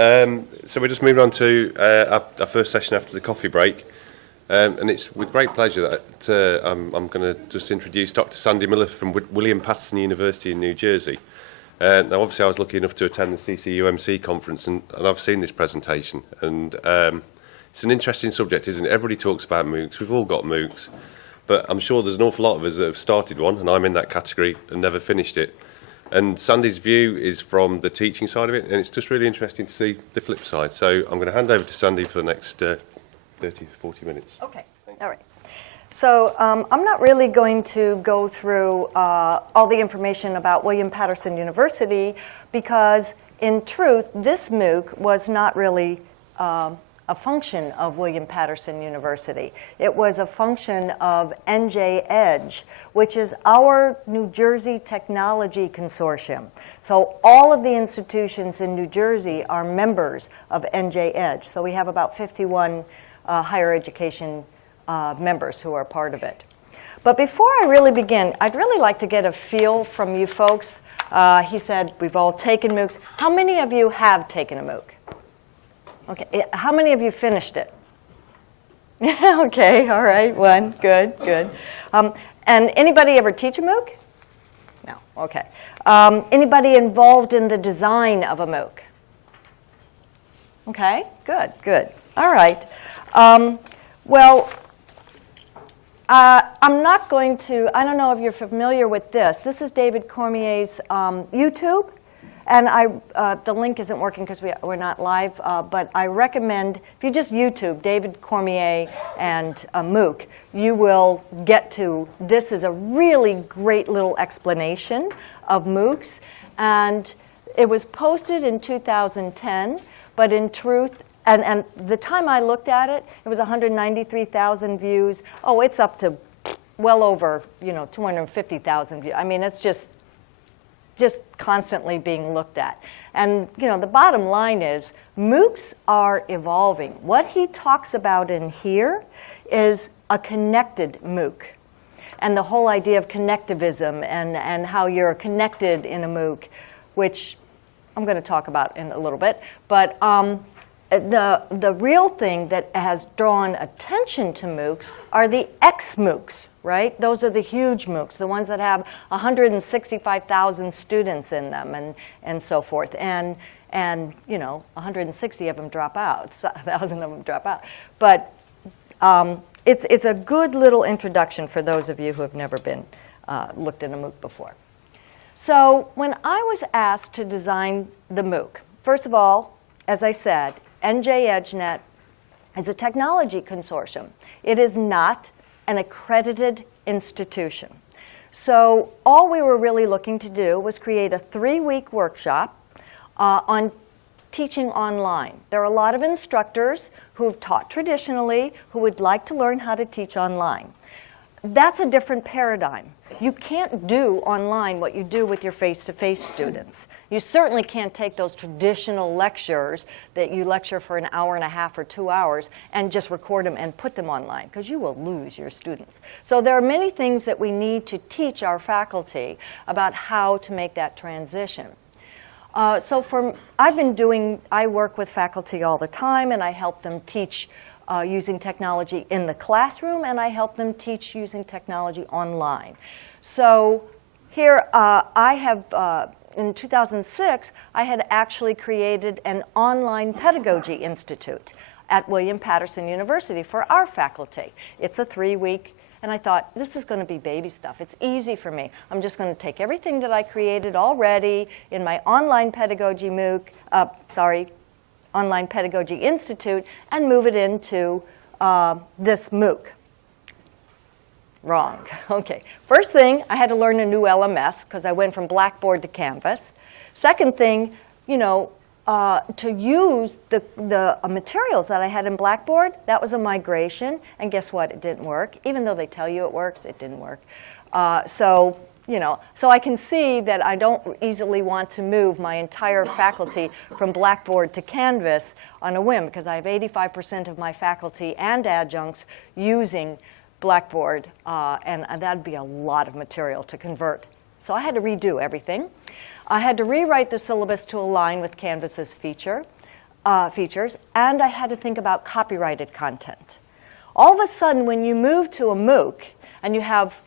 So we're just moving on to our first session after the coffee break. And it's with great pleasure that I'm going to just introduce Dr. Sandra Miller from William Paterson University in New Jersey. Now, obviously, I was lucky enough to attend the CCUMC conference, and I've seen this presentation. And it's an interesting subject, isn't it? Everybody talks about MOOCs. We've all got MOOCs. But I'm sure there's an awful lot of us that have started one, and I'm in that category, and never finished it. And Sandy's view is from the teaching side of it, and it's just really interesting to see the flip side. So I'm going to hand over to Sandy for the next 30, 40 minutes. Okay, all right. So I'm not really going to go through all the information about William Paterson University because, in truth, this MOOC was not really a function of William Paterson University. It was a function of NJ Edge, which is our New Jersey Technology Consortium. So all of the institutions in New Jersey are members of NJ Edge. So we have about 51 higher education members who are part of it. But before I really begin, I'd really like to get a feel from you folks. He said we've all taken MOOCs. How many of you have taken a MOOC? Okay, how many of you finished it? Okay, all right, one, good. And anybody ever teach a MOOC? No, okay. Anybody involved in the design of a MOOC? Okay, good. All right. Well, I'm not going to, I don't know if you're familiar with this. This is David Cormier's YouTube. And the link isn't working because we're not live, but I recommend, if you just YouTube David Cormier and MOOC, you will get to, this is a really great little explanation of MOOCs. And it was posted in 2010, but in truth, and the time I looked at it, it was 193,000 views. Oh, it's up to well over, 250,000 views. I mean, it's just constantly being looked at. And the bottom line is MOOCs are evolving. What he talks about in here is a connected MOOC. And the whole idea of connectivism and how you're connected in a MOOC, which I'm going to talk about in a little bit. But the real thing that has drawn attention to MOOCs are the X-MOOCs, right? Those are the huge MOOCs, the ones that have 165,000 students in them and so forth. And 160 of them drop out, 1,000 of them drop out. But it's a good little introduction for those of you who have never been looked at a MOOC before. So when I was asked to design the MOOC, first of all, as I said, NJ EdgeNet is a technology consortium. It is not an accredited institution. So all we were really looking to do was create a 3-week workshop on teaching online. There are a lot of instructors who have taught traditionally who would like to learn how to teach online. That's a different paradigm. You can't do online what you do with your face-to-face students. You certainly can't take those traditional lectures that you lecture for an hour and a half or 2 hours and just record them and put them online, because you will lose your students. So there are many things that we need to teach our faculty about how to make that transition. I work with faculty all the time, and I help them teach using technology in the classroom, and I help them teach using technology online. So here I have, in 2006, I had actually created an online pedagogy institute at William Paterson University for our faculty. It's a 3-week, and I thought, this is going to be baby stuff. It's easy for me. I'm just going to take everything that I created already in my online pedagogy Online Pedagogy Institute and move it into this MOOC. Wrong. Okay. First thing, I had to learn a new LMS because I went from Blackboard to Canvas. Second thing, to use the materials that I had in Blackboard, that was a migration. And guess what? It didn't work. Even though they tell you it works, it didn't work. So I can see that I don't easily want to move my entire faculty from Blackboard to Canvas on a whim, because I have 85% of my faculty and adjuncts using Blackboard, and that'd be a lot of material to convert. So I had to redo everything. I had to rewrite the syllabus to align with Canvas's feature. features, and I had to think about copyrighted content. All of a sudden, when you move to a MOOC and you have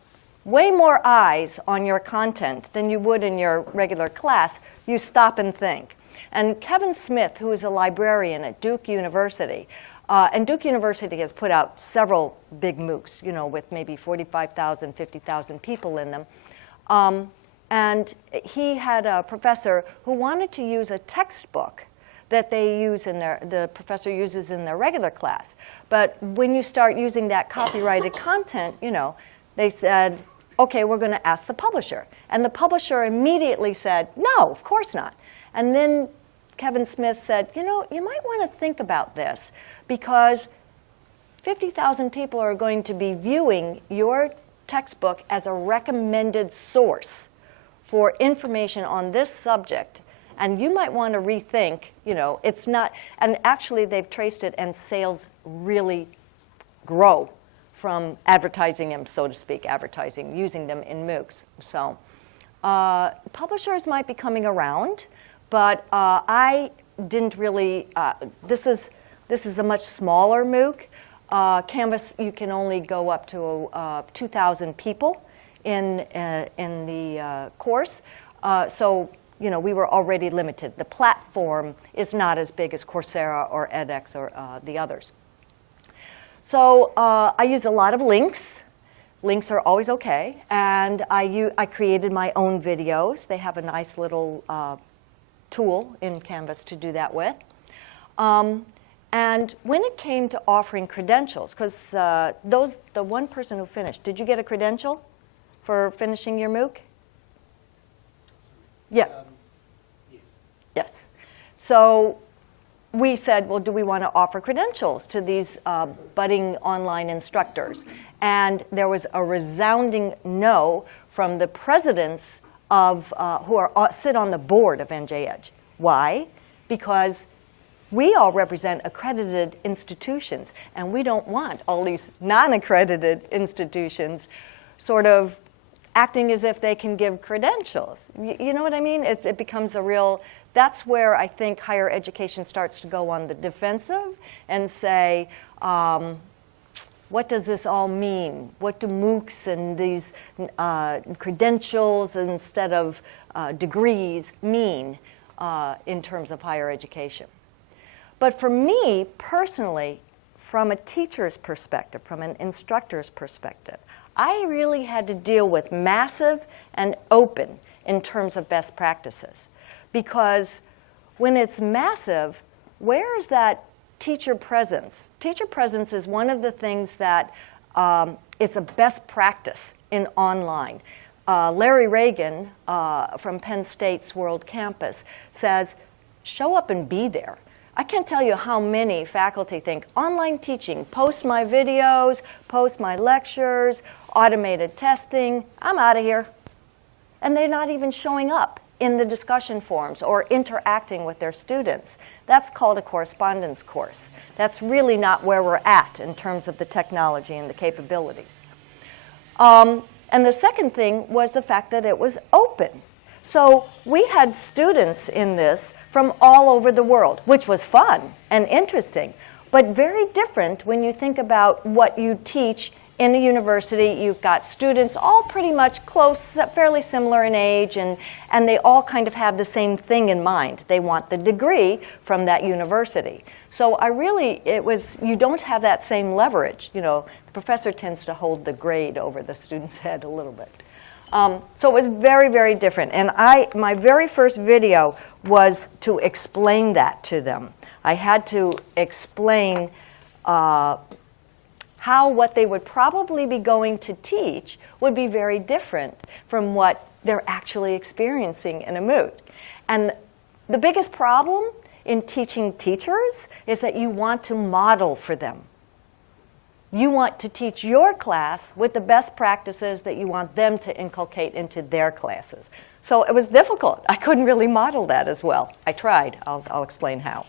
way more eyes on your content than you would in your regular class, you stop and think. And Kevin Smith, who is a librarian at Duke University, and Duke University has put out several big MOOCs, you know, with maybe 45,000, 50,000 people in them. And he had a professor who wanted to use a textbook that they use in the professor uses in their regular class. But when you start using that copyrighted content, you know, they said, okay, we're going to ask the publisher. And the publisher immediately said, no, of course not. And then Kevin Smith said, you know, you might want to think about this because 50,000 people are going to be viewing your textbook as a recommended source for information on this subject. And you might want to rethink, you know, it's not, and actually they've traced it and sales really grow from advertising them, so to speak, using them in MOOCs. So publishers might be coming around, but I didn't really, this is a much smaller MOOC. Canvas, you can only go up to 2,000 people in the course. So, you know, we were already limited. The platform is not as big as Coursera or edX or the others. So I used a lot of links. Links are always okay. And I created my own videos. They have a nice little tool in Canvas to do that with. And when it came to offering credentials, because the one person who finished, did you get a credential for finishing your MOOC? Yeah. Yes. Yes. So we said, well, do we want to offer credentials to these budding online instructors? And there was a resounding no from the presidents of who sit on the board of NJ Edge. Why? Because we all represent accredited institutions, and we don't want all these non-accredited institutions sort of acting as if they can give credentials. You know what I mean? It becomes a real, that's where I think higher education starts to go on the defensive and say, what does this all mean? What do MOOCs and these credentials instead of degrees mean in terms of higher education? But for me, personally, from a teacher's perspective, from an instructor's perspective, I really had to deal with massive and open in terms of best practices. Because when it's massive, where is that teacher presence? Teacher presence is one of the things that it's a best practice in online. Larry Reagan from Penn State's World Campus says, show up and be there. I can't tell you how many faculty think online teaching, post my videos, post my lectures, automated testing, I'm out of here. And they're not even showing up in the discussion forums or interacting with their students. That's called a correspondence course. That's really not where we're at in terms of the technology and the capabilities. And the second thing was the fact that it was open. So we had students in this from all over the world, which was fun and interesting, but very different when you think about what you teach in a university. You've got students all pretty much close, fairly similar in age, and they all kind of have the same thing in mind. They want the degree from that university. So you don't have that same leverage. You know, the professor tends to hold the grade over the student's head a little bit. So it was very, very different. And my very first video was to explain that to them. I had to explain how what they would probably be going to teach would be very different from what they're actually experiencing in a MOOC. And the biggest problem in teaching teachers is that you want to model for them. You want to teach your class with the best practices that you want them to inculcate into their classes. So it was difficult. I couldn't really model that as well. I tried. I'll explain how.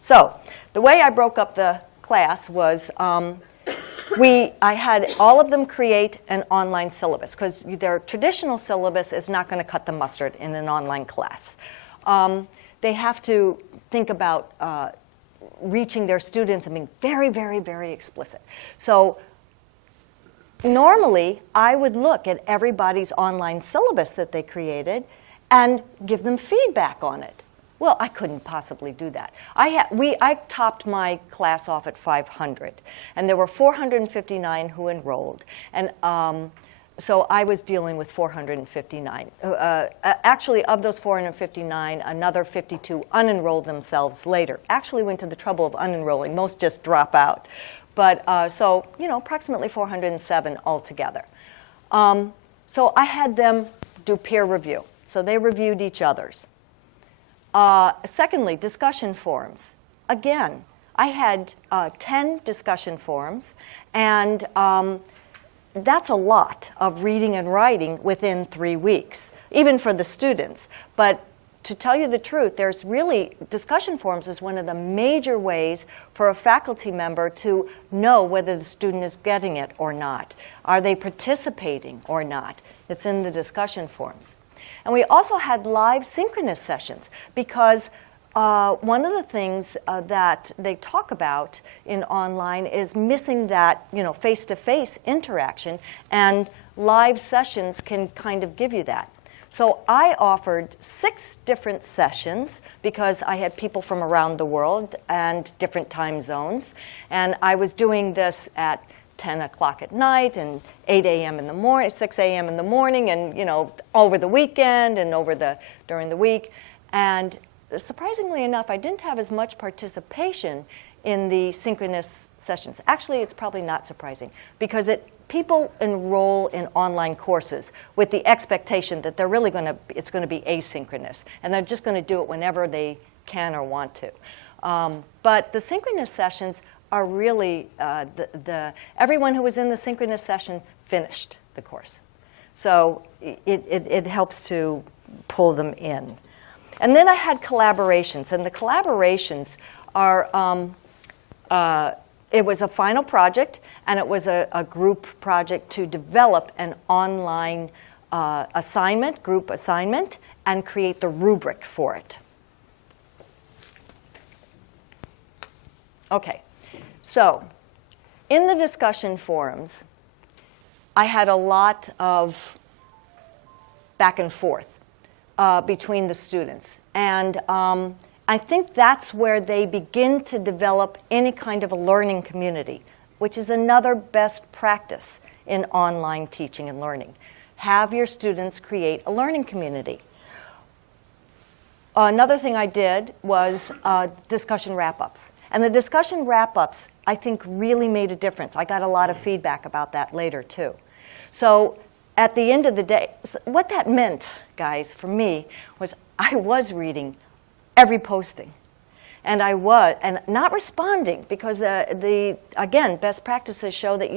So the way I broke up the class was I had all of them create an online syllabus because their traditional syllabus is not going to cut the mustard in an online class. they have to think about reaching their students and being very, very, very explicit. So normally, I would look at everybody's online syllabus that they created and give them feedback on it. Well, I couldn't possibly do that. I topped my class off at 500, and there were 459 who enrolled. And so I was dealing with 459. Actually, of those 459, another 52 unenrolled themselves later. Actually went to the trouble of unenrolling. Most just drop out. But so, approximately 407 altogether. So I had them do peer review. So they reviewed each other's. Secondly, discussion forums. Again, I had 10 discussion forums, and that's a lot of reading and writing within 3 weeks, even for the students. But to tell you the truth, there's really, discussion forums is one of the major ways for a faculty member to know whether the student is getting it or not. Are they participating or not? It's in the discussion forums. And we also had live synchronous sessions because one of the things that they talk about in online is missing that face-to-face interaction, and live sessions can kind of give you that. So I offered 6 different sessions because I had people from around the world and different time zones, and I was doing this at 10 o'clock at night and 8 a.m. in the morning, 6 a.m. in the morning, and over the weekend and during the week. And surprisingly enough, I didn't have as much participation in the synchronous sessions. Actually, it's probably not surprising because people enroll in online courses with the expectation that it's going to be asynchronous, and they're just going to do it whenever they can or want to. But the synchronous sessions are really, everyone who was in the synchronous session finished the course. So it helps to pull them in. And then I had collaborations, and the collaborations are, it was a final project, and it was a group project to develop an online group assignment, and create the rubric for it. Okay. So, in the discussion forums, I had a lot of back and forth between the students. And I think that's where they begin to develop any kind of a learning community, which is another best practice in online teaching and learning. Have your students create a learning community. Another thing I did was discussion wrap-ups. And the discussion wrap-ups, I think, really made a difference. I got a lot of feedback about that later, too. So at the end of the day, what that meant, guys, for me, was I was reading every posting. And I was, and not responding, because again, best practices show that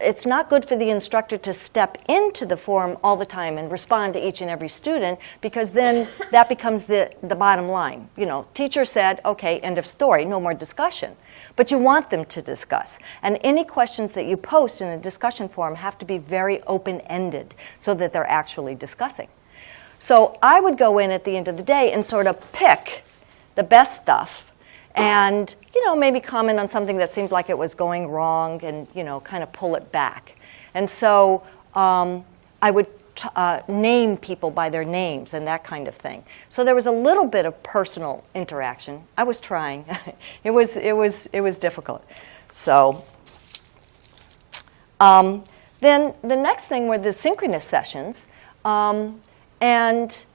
it's not good for the instructor to step into the forum all the time and respond to each and every student, because then that becomes the bottom line. Teacher said, okay, end of story, no more discussion. But you want them to discuss. And any questions that you post in a discussion forum have to be very open-ended so that they're actually discussing. So I would go in at the end of the day and sort of pick the best stuff and maybe comment on something that seemed like it was going wrong and kind of pull it back. And so I would name people by their names and that kind of thing. So there was a little bit of personal interaction. I was trying. It was difficult. So then the next thing were the synchronous sessions, and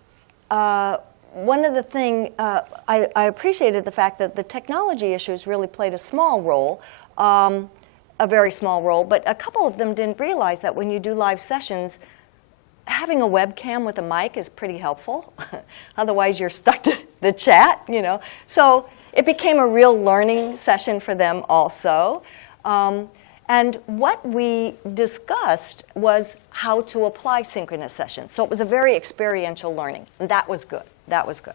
one of the things, I appreciated the fact that the technology issues really played a small role, a very small role, but a couple of them didn't realize that when you do live sessions, having a webcam with a mic is pretty helpful. Otherwise, you're stuck to the chat, So it became a real learning session for them also. And what we discussed was how to apply synchronous sessions. So it was a very experiential learning, and that was good. That was good.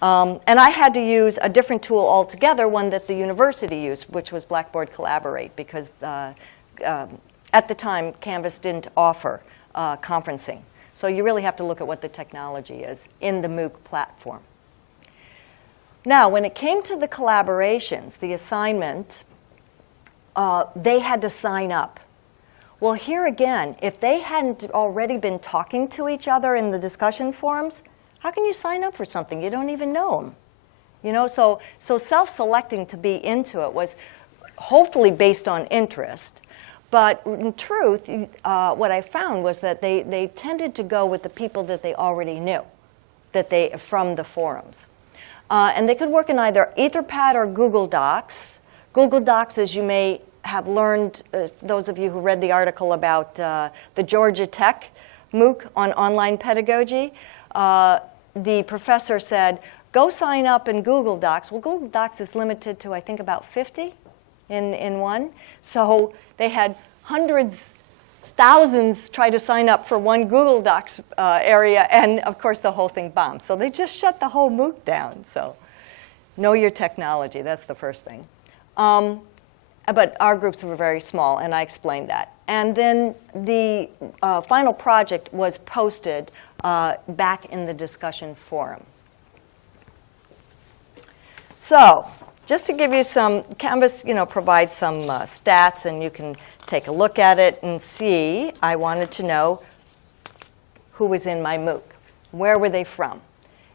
And I had to use a different tool altogether, one that the university used, which was Blackboard Collaborate, because at the time, Canvas didn't offer conferencing. So you really have to look at what the technology is in the MOOC platform. Now, when it came to the collaborations, the assignment, they had to sign up. Well, here again, if they hadn't already been talking to each other in the discussion forums, how can you sign up for something? You don't even know them. You know, so self-selecting to be into it was hopefully based on interest. But in truth, what I found was that they tended to go with the people that they already knew, from the forums. And they could work in either Etherpad or Google Docs. Google Docs, as you may have learned, those of you who read the article about the Georgia Tech MOOC on online pedagogy, the professor said, go sign up in Google Docs. Well, Google Docs is limited to, I think, about 50 in one. So they had hundreds, thousands try to sign up for one Google Docs area, and of course the whole thing bombed. So they just shut the whole MOOC down. So know your technology, that's the first thing. But our groups were very small, and I explained that. And then the final project was posted back in the discussion forum. So, just to give you some, Canvas, provides some stats, and you can take a look at it and see. I wanted to know who was in my MOOC. Where were they from?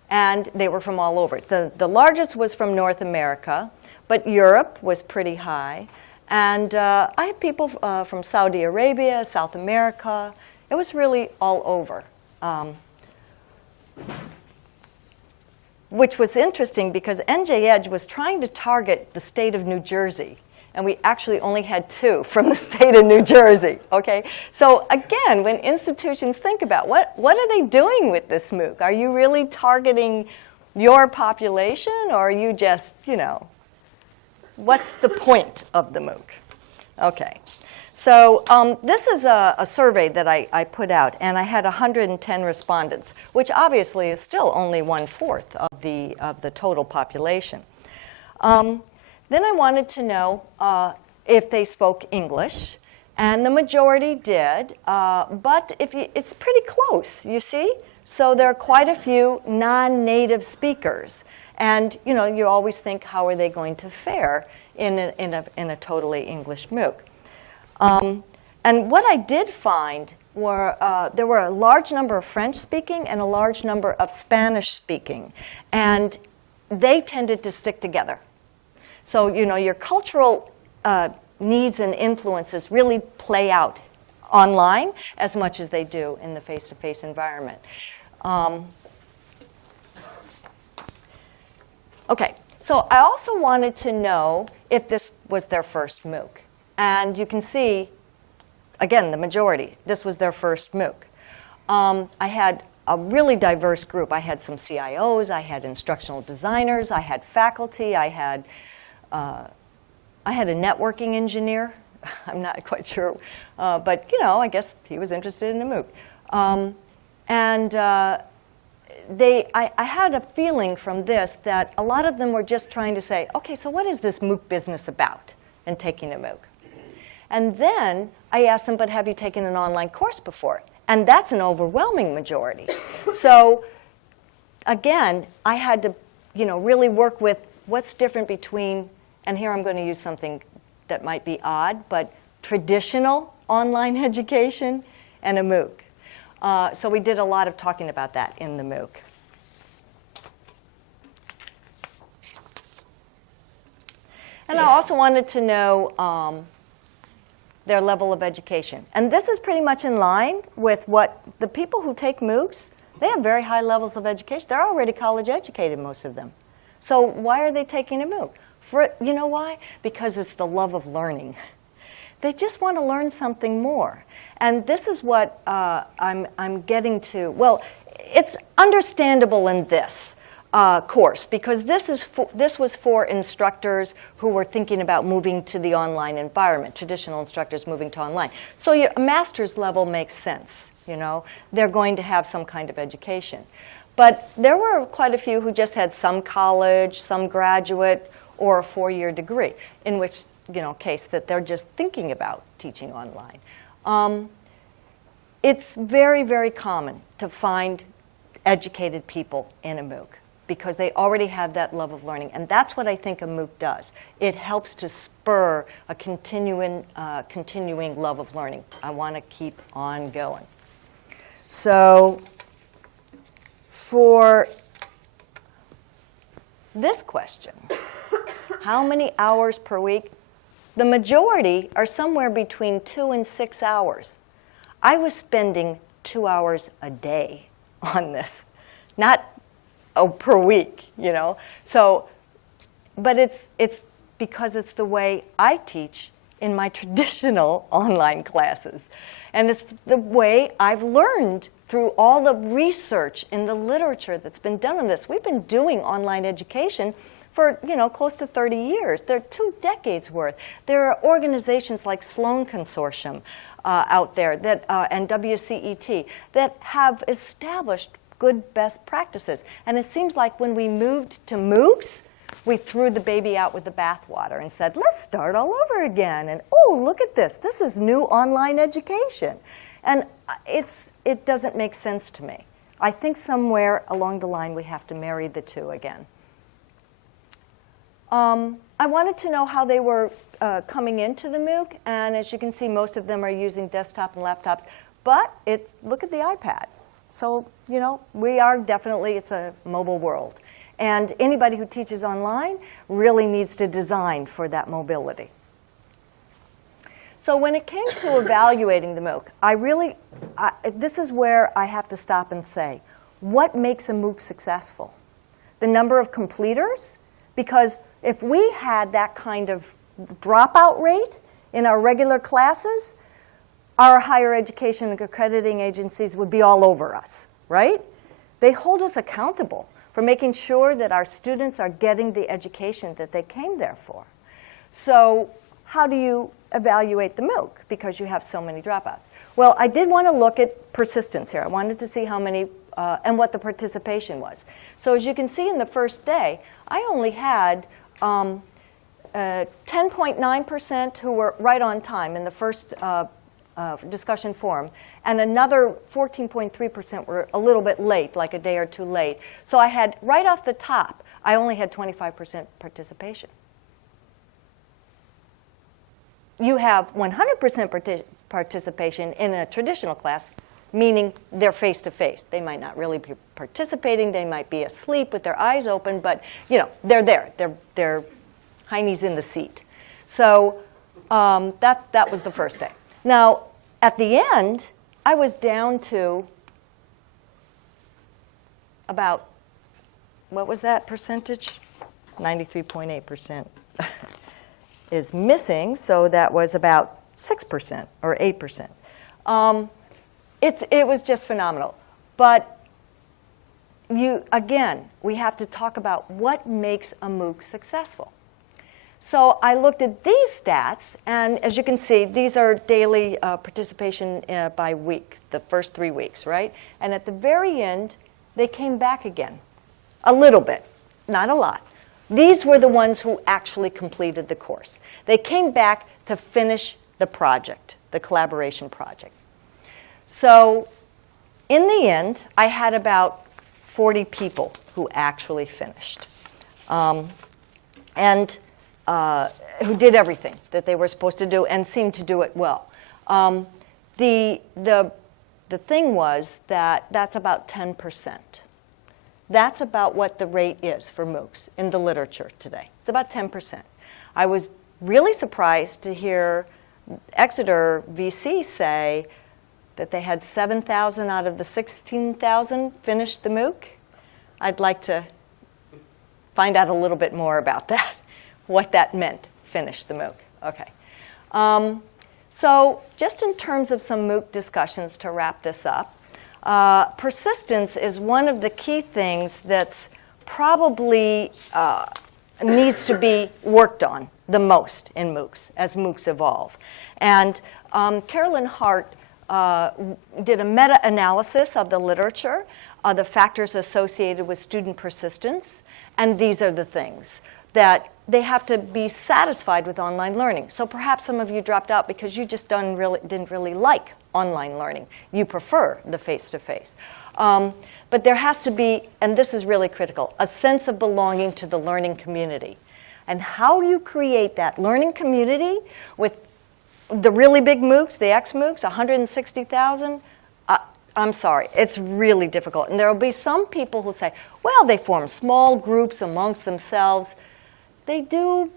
And they were from all over. The largest was from North America, but Europe was pretty high. And I had people from Saudi Arabia, South America. It was really all over. Which was interesting because NJ Edge was trying to target the state of New Jersey, and we actually only had 2 from the state of New Jersey, okay? So again, when institutions think about what are they doing with this MOOC? Are you really targeting your population, or are you just, what's the point of the MOOC? Okay. So this is a survey that I put out, and I had 110 respondents, which obviously is still only 1/4 of the total population. Then I wanted to know if they spoke English, and the majority did, but it's pretty close, you see? So there are quite a few non-native speakers, and you always think, how are they going to fare in a totally English MOOC? And what I did find were there were a large number of French-speaking and a large number of Spanish-speaking, and they tended to stick together. So, your cultural needs and influences really play out online as much as they do in the face-to-face environment. Okay, so I also wanted to know if this was their first MOOC. And you can see, again, the majority. This was their first MOOC. I had a really diverse group. I had some CIOs, I had instructional designers, I had faculty, I had a networking engineer. I'm not quite sure, but I guess he was interested in a MOOC. I had a feeling from this that a lot of them were just trying to say, okay, so what is this MOOC business about, and taking a MOOC. And then I asked them, but have you taken an online course before? And that's an overwhelming majority. So again, I had to, really work with what's different between, and here I'm going to use something that might be odd, but traditional online education and a MOOC. So we did a lot of talking about that in the MOOC. And I also wanted to know their level of education. And this is pretty much in line with what the people who take MOOCs, they have very high levels of education. They're already college educated, most of them. So why are they taking a MOOC? You know why? Because it's the love of learning. They just want to learn something more. And this is what I'm getting to. Well, it's understandable in this course, because this was for instructors who were thinking about moving to the online environment, traditional instructors moving to online. So your master's level makes sense, They're going to have some kind of education. But there were quite a few who just had some college, some graduate, or a 4-year degree, in which, case that they're just thinking about teaching online. It's very, very common to find educated people in a MOOC. because they already have that love of learning. And that's what I think a MOOC does. It helps to spur a continuing love of learning. I want to keep on going. So for this question, how many hours per week? The majority are somewhere between 2 and 6 hours. I was spending 2 hours a day on this, not per week, you know. So, but it's because it's the way I teach in my traditional online classes. And it's the way I've learned through all the research in the literature that's been done on this. We've been doing online education for, you know, close to 30 years. They're 2 decades worth. There are organizations like Sloan Consortium out there that, and WCET that have established good best practices. And it seems like when we moved to MOOCS, we threw the baby out with the bathwater and said, let's start all over again. And oh, look at this. This is new online education. And it doesn't make sense to me. I think somewhere along the line we have to marry the two again. I wanted to know how they were coming into the MOOC. And as you can see, most of them are using desktop and laptops. But look at the iPad. So, you know, we are definitely, it's a mobile world. And anybody who teaches online really needs to design for that mobility. So when it came to evaluating the MOOC, this is where I have to stop and say, what makes a MOOC successful? The number of completers? Because if we had that kind of dropout rate in our regular classes, our higher education and accrediting agencies would be all over us, right? They hold us accountable for making sure that our students are getting the education that they came there for. So how do you evaluate the MOOC because you have so many dropouts? Well, I did want to look at persistence here. I wanted to see how many and what the participation was. So as you can see in the first day, I only had 10.9% who were right on time in the first discussion forum, and another 14.3% were a little bit late, like a day or two late. So I had, right off the top, I only had 25% participation. You have 100% participation in a traditional class, meaning they're face-to-face. They might not really be participating. They might be asleep with their eyes open, but you know, they're there. They're heinies in the seat. So that was the first day. Now, at the end, I was down to about, what was that percentage? 93.8% is missing, so that was about 6% or 8%. It was just phenomenal. But again, we have to talk about what makes a MOOC successful. So I looked at these stats, and as you can see, these are daily participation by week, the first 3 weeks, right? And at the very end, they came back again, a little bit, not a lot. These were the ones who actually completed the course. They came back to finish the project, the collaboration project. So in the end, I had about 40 people who actually finished. Who did everything that they were supposed to do and seemed to do it well. The thing was that's about 10%. That's about what the rate is for MOOCs in the literature today. It's about 10%. I was really surprised to hear Exeter VC say that they had 7,000 out of the 16,000 finish the MOOC. I'd like to find out a little bit more about that, what that meant, finish the MOOC. Okay. So just in terms of some MOOC discussions to wrap this up, persistence is one of the key things that's probably needs to be worked on the most in MOOCs as MOOCs evolve. And Carolyn Hart did a meta-analysis of the literature, the factors associated with student persistence, and these are the things that they have to be satisfied with online learning. So perhaps some of you dropped out because you just didn't really like online learning. You prefer the face-to-face. But there has to be, and this is really critical, a sense of belonging to the learning community. And how you create that learning community with the really big MOOCs, the X-MOOCs, 160,000, I'm sorry, it's really difficult. And there will be some people who say, well, they form small groups amongst themselves. They do,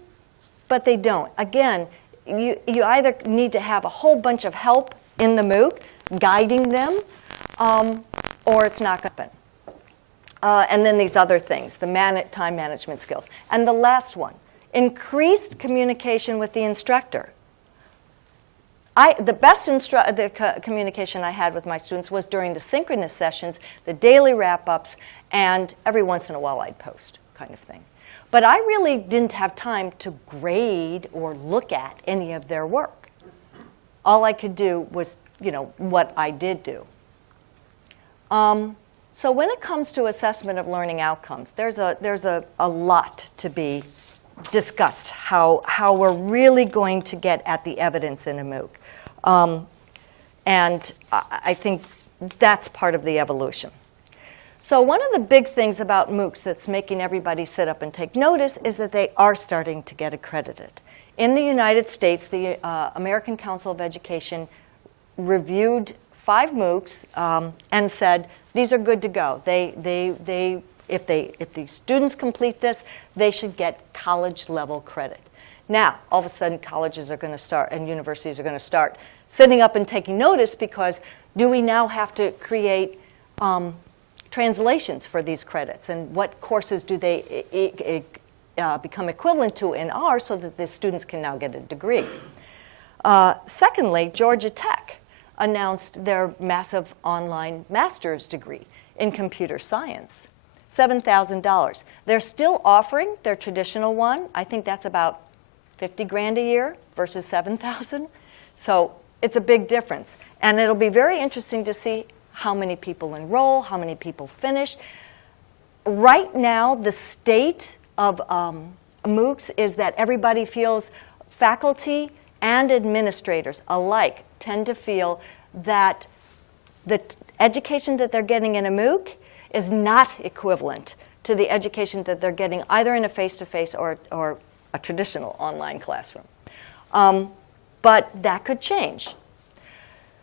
but they don't. Again, you either need to have a whole bunch of help in the MOOC, guiding them, or it's not going to happen. And then these other things, the time management skills. And the last one, increased communication with the instructor. The best communication I had with my students was during the synchronous sessions, the daily wrap-ups, and every once in a while I'd post, kind of thing. But I really didn't have time to grade or look at any of their work. All I could do was, what I did do. So when it comes to assessment of learning outcomes, there's a lot to be discussed, how we're really going to get at the evidence in a MOOC. And I think that's part of the evolution. So one of the big things about MOOCs that's making everybody sit up and take notice is that they are starting to get accredited. In the United States, the American Council of Education reviewed 5 MOOCs and said, these are good to go. If the students complete this, they should get college-level credit. Now, all of a sudden, colleges are going to start and universities are going to start sitting up and taking notice, because do we now have to create translations for these credits? And what courses do they become equivalent to in ours so that the students can now get a degree? Secondly, Georgia Tech announced their massive online master's degree in computer science, $7,000. They're still offering their traditional one. I think that's about $50,000 a year versus $7,000. So it's a big difference. And it'll be very interesting to see how many people enroll, how many people finish. Right now, the state of MOOCs is that everybody feels, faculty and administrators alike tend to feel that the education that they're getting in a MOOC is not equivalent to the education that they're getting either in a face-to-face or a traditional online classroom. But that could change.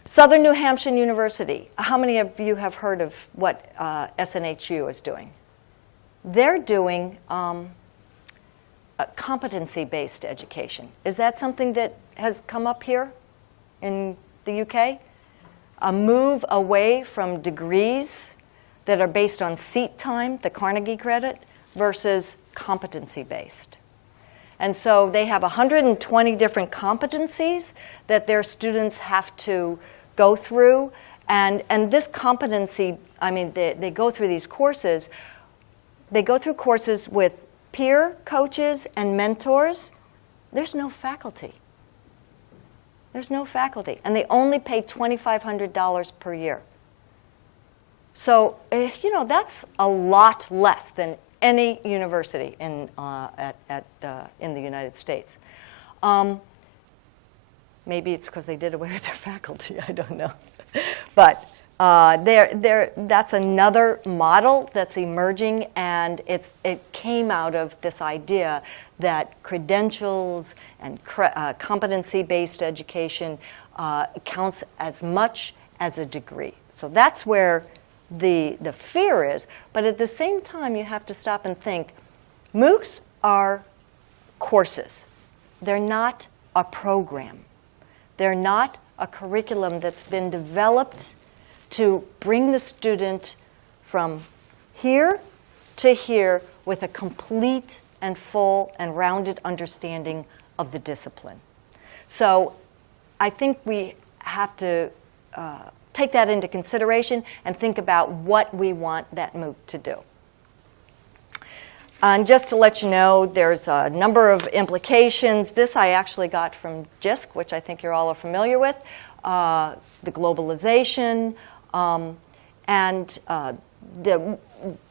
Southern New Hampshire University, how many of you have heard of what SNHU is doing? They're doing a competency-based education. Is that something that has come up here in the UK? A move away from degrees that are based on seat time, the Carnegie credit, versus competency-based. And so they have 120 different competencies that their students have to go through. And this competency, they go through these courses. They go through courses with peer coaches and mentors. There's no faculty. There's no faculty. And they only pay $2,500 per year. So, that's a lot less than any university in the United States. Maybe it's because they did away with their faculty. I don't know. But that's another model that's emerging, and it came out of this idea that credentials and competency-based education counts as much as a degree. So that's where the fear is. But at the same time, you have to stop and think, MOOCs are courses. They're not a program. They're not a curriculum that's been developed to bring the student from here to here with a complete and full and rounded understanding of the discipline. So I think we have to take that into consideration and think about what we want that MOOC to do. And just to let you know, there's a number of implications. This I actually got from JISC, which I think you're all familiar with, the globalization,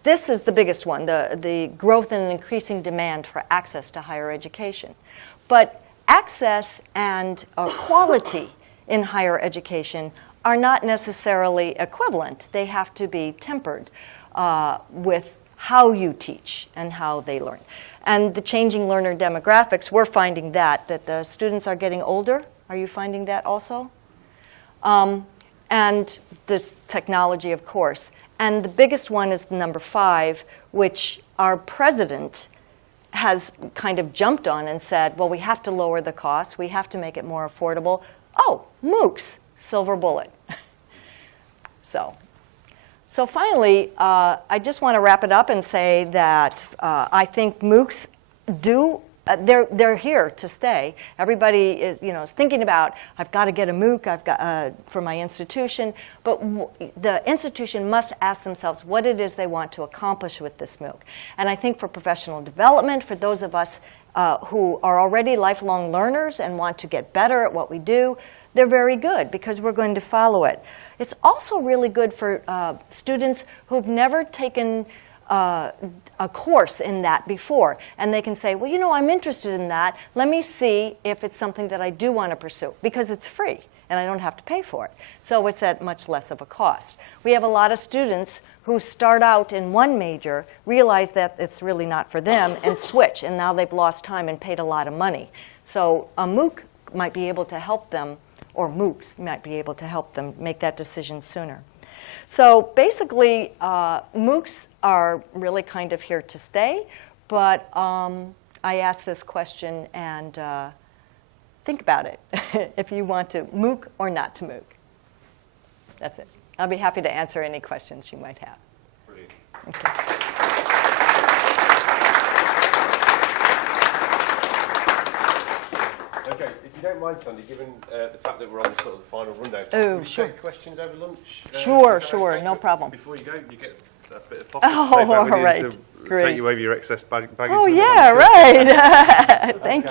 this is the biggest one, the growth and increasing demand for access to higher education. But access and quality in higher education are not necessarily equivalent. They have to be tempered with how you teach and how they learn. And the changing learner demographics, we're finding that the students are getting older. Are you finding that also? And this technology, of course. And the biggest one is number 5, which our president has kind of jumped on and said, well, we have to lower the costs. We have to make it more affordable. Oh, MOOCs, silver bullet. So finally, I just want to wrap it up and say that I think MOOCs they're here to stay. Everybody is thinking about, I've got to get a MOOC for my institution, but the institution must ask themselves what it is they want to accomplish with this MOOC. And I think for professional development, for those of us who are already lifelong learners and want to get better at what we do, they're very good because we're going to follow it. It's also really good for students who've never taken a course in that before. And they can say, well, I'm interested in that. Let me see if it's something that I do want to pursue, because it's free and I don't have to pay for it. So it's at much less of a cost. We have a lot of students who start out in one major, realize that it's really not for them, and switch. And now they've lost time and paid a lot of money. So a MOOC might be able to help them, or MOOCs might be able to help them make that decision sooner. So basically, MOOCs are really kind of here to stay, but I ask this question and think about it, if you want to MOOC or not to MOOC. That's it. I'll be happy to answer any questions you might have. Brilliant. Okay. Okay, if you don't mind, Sandy, given the fact that we're on sort of the final rundown, Oh, will you sure. take questions over lunch? Sure, Is that sure, okay? no problem. Before you go, you get a bit of Oh, takeaway with all you right. to Great. take you over your excess baggage. Oh, yeah, right. Thank you.